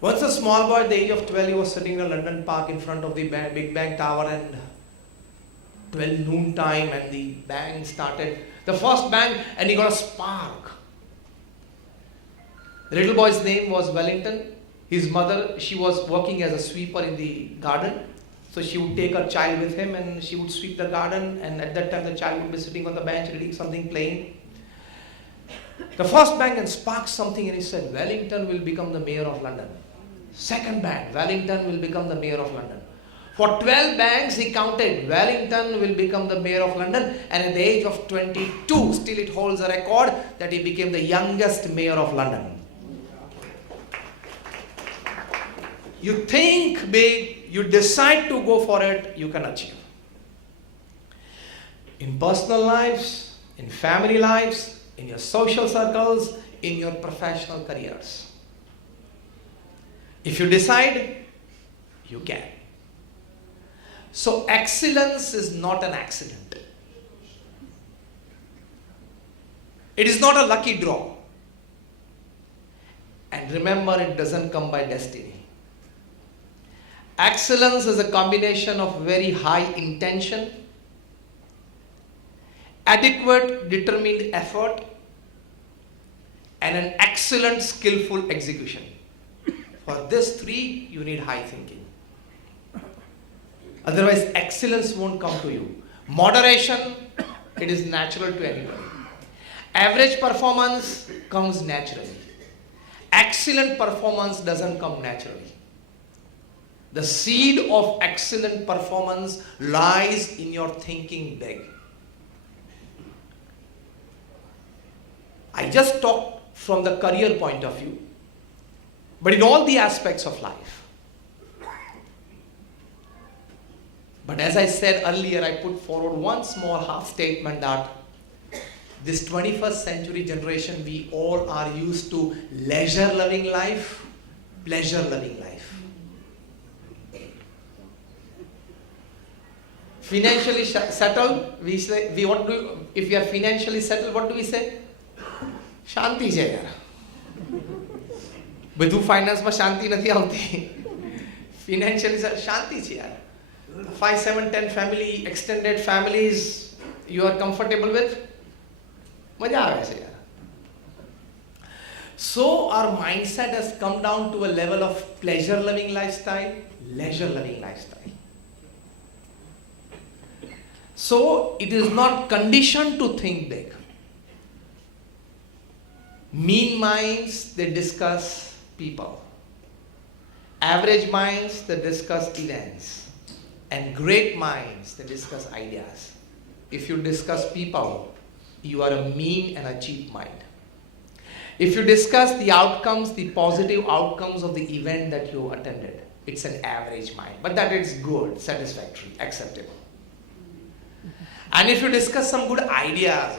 Once a small boy at the age of 12, he was sitting in a London park in front of the Big Bang Tower, and 12 noon time, and the bang started. The first bang, and he got a spark. The little boy's name was Wellington. His mother, she was working as a sweeper in the garden. So she would take her child with him and she would sweep the garden, and at that time the child would be sitting on the bench reading something, playing. The first bang and sparked something, and he said, Wellington will become the mayor of London. Second bang, Wellington will become the mayor of London. For 12 bangs he counted, Wellington will become the mayor of London, and at the age of 22, still it holds a record that he became the youngest mayor of London. You think big, you decide to go for it, you can achieve. In personal lives, in family lives, in your social circles, in your professional careers. If you decide, you can. So excellence is not an accident. It is not a lucky draw. And remember, it doesn't come by destiny. Excellence is a combination of very high intention, adequate determined effort, and an excellent skillful execution. For these three, you need high thinking. Otherwise, excellence won't come to you. Moderation, it is natural to anybody. Average performance comes naturally. Excellent performance doesn't come naturally. The seed of excellent performance lies in your thinking big. I just talked from the career point of view, but in all the aspects of life. But as I said earlier, I put forward one small half statement that this 21st century generation, we all are used to leisure-loving life, pleasure-loving life. Financially settled, we say, if we are financially settled, what do we say? Shanti છે યાર. બધું ફાઇનાન્સમાં શાંતિ નથી આવતી. Financially શાંતિ છે યાર. 5, 7, 10 family, extended families, you are comfortable with? મજા આવે છે યાર. So our mindset has come down to a level of pleasure-loving lifestyle, leisure-loving lifestyle. So it is not conditioned to think big. Mean minds, they discuss people. Average minds, they discuss events. And great minds, they discuss ideas. If you discuss people, you are a mean and a cheap mind. If you discuss the outcomes, the positive outcomes of the event that you attended, it's an average mind. But that is good, satisfactory, acceptable. And if you discuss some good ideas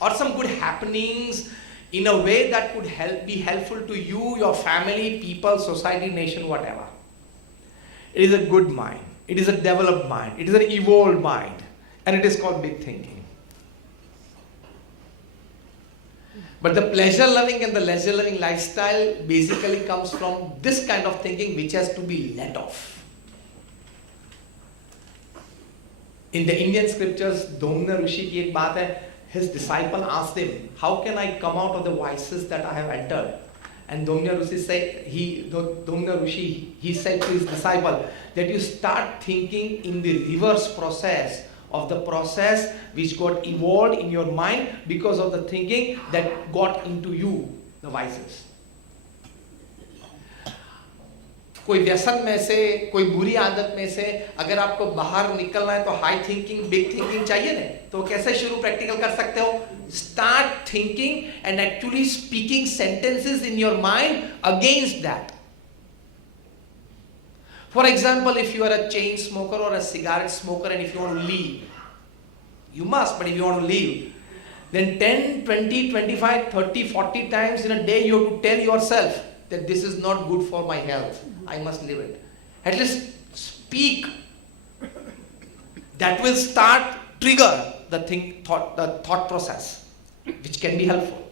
or some good happenings in a way that could be helpful to you, your family, people, society, nation, whatever, it is a good mind. It is a developed mind. It is an evolved mind. And it is called big thinking. But the pleasure-loving and the leisure-loving lifestyle basically comes from this kind of thinking which has to be let off. In the Indian scriptures, Dhaumya Rishi ki ek baat hai, his disciple asked him, how can I come out of the vices that I have entered? And Dhaumya Rishi said to his disciple that you start thinking in the reverse process of the process which got evolved in your mind because of the thinking that got into you, the vices. कोई व्यसन में से, कोई बुरी आदत में से अगर आपको बाहर निकलना है तो हाई थिंकिंग, बिग थिंकिंग चाहिए ना, तो कैसे शुरू प्रैक्टिकल कर सकते हो? Start thinking and actually speaking sentences in your mind against that. For example, if you are a chain smoker or a cigarette smoker and if you want to leave, you must, but if you want to leave, then 10, 20, 25, 30, 40 times in a day you have to tell yourself that this is not good for my health. I must live it. At least speak. That will trigger the thought process, which can be helpful.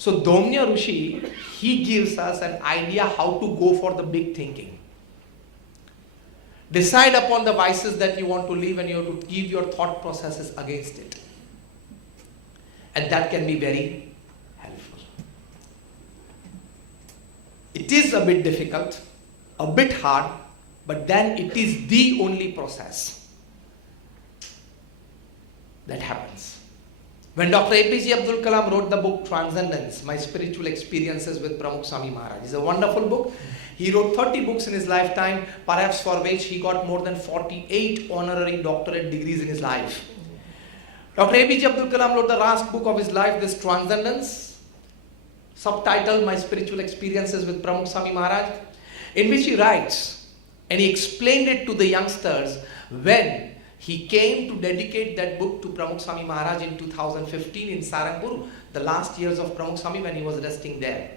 So Domya Rishi, he gives us an idea how to go for the big thinking. Decide upon the vices that you want to live and you have to give your thought processes against it. And that can be very helpful. It is a bit difficult, a bit hard, but then it is the only process that happens. When Dr. APJ Abdul Kalam wrote the book Transcendence, My Spiritual Experiences with Pramukh Swami Maharaj, it's a wonderful book. He wrote 30 books in his lifetime, perhaps for which he got more than 48 honorary doctorate degrees in his life. Dr. APJ Abdul Kalam wrote the last book of his life, this Transcendence, subtitled My Spiritual Experiences with Pramukh Swami Maharaj, in which he writes, and he explained it to the youngsters when he came to dedicate that book to Pramukh Swami Maharaj in 2015 in Saranpur, the last years of Pramukh Swami when he was resting there.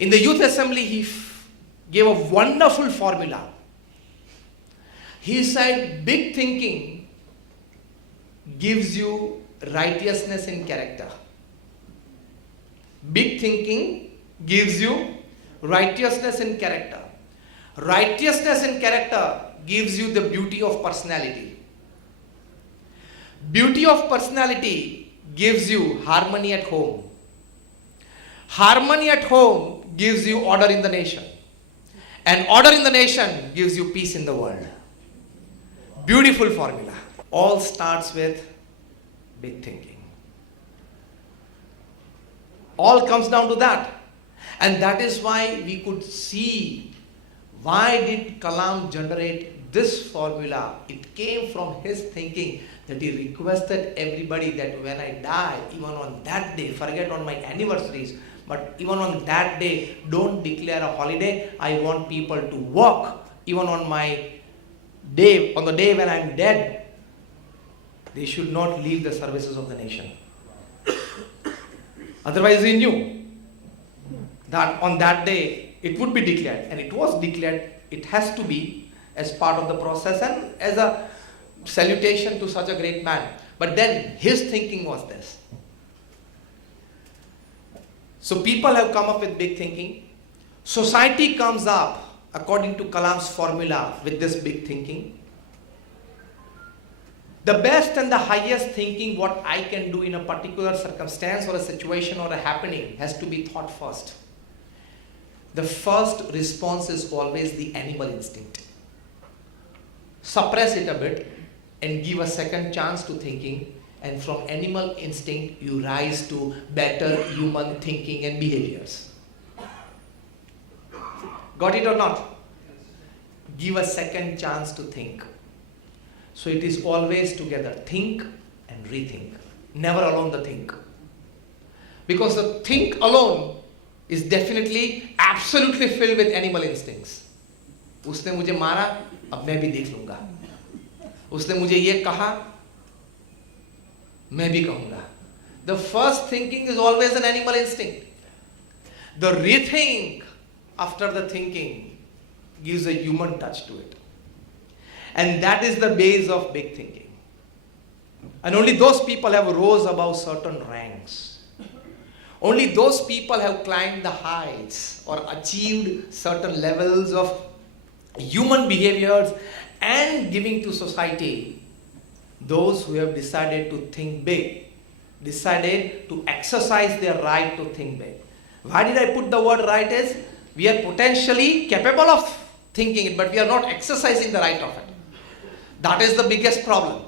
In the youth assembly, he gave a wonderful formula. He said, big thinking gives you righteousness in character. Big thinking gives you righteousness in character. Righteousness in character gives you the beauty of personality. Beauty of personality gives you harmony at home. Harmony at home gives you order in the nation. And order in the nation gives you peace in the world. Beautiful formula. All starts with big thinking. All comes down to that. And that is why we could see why did Kalam generate this formula. It came from his thinking that he requested everybody that when I die, even on that day, forget on my anniversaries, but even on that day, don't declare a holiday. I want people to work. Even on my day, on the day when I'm dead, they should not leave the services of the nation. Otherwise, he knew that on that day, it would be declared. And it was declared. It has to be as part of the process and as a salutation to such a great man. But then his thinking was this. So people have come up with big thinking. Society comes up according to Kalam's formula with this big thinking. The best and the highest thinking what I can do in a particular circumstance or a situation or a happening has to be thought first. The first response is always the animal instinct. Suppress it a bit and give a second chance to thinking, and from animal instinct you rise to better human thinking and behaviors. Got it or not? Give a second chance to think. So it is always together. Think and rethink. Never alone the think. Because the think alone is definitely, absolutely filled with animal instincts. उसने मुझे मारा, अब मैं भी देख लूँगा. उसने मुझे ये कहा, मैं भी कहूँगा. The first thinking is always an animal instinct. The rethink after the thinking gives a human touch to it. And that is the base of big thinking. And only those people have rose above certain ranks. Only those people have climbed the heights or achieved certain levels of human behaviors and giving to society. Those who have decided to think big, decided to exercise their right to think big. Why did I put the word right is, we are potentially capable of thinking it, but we are not exercising the right of it. That is the biggest problem.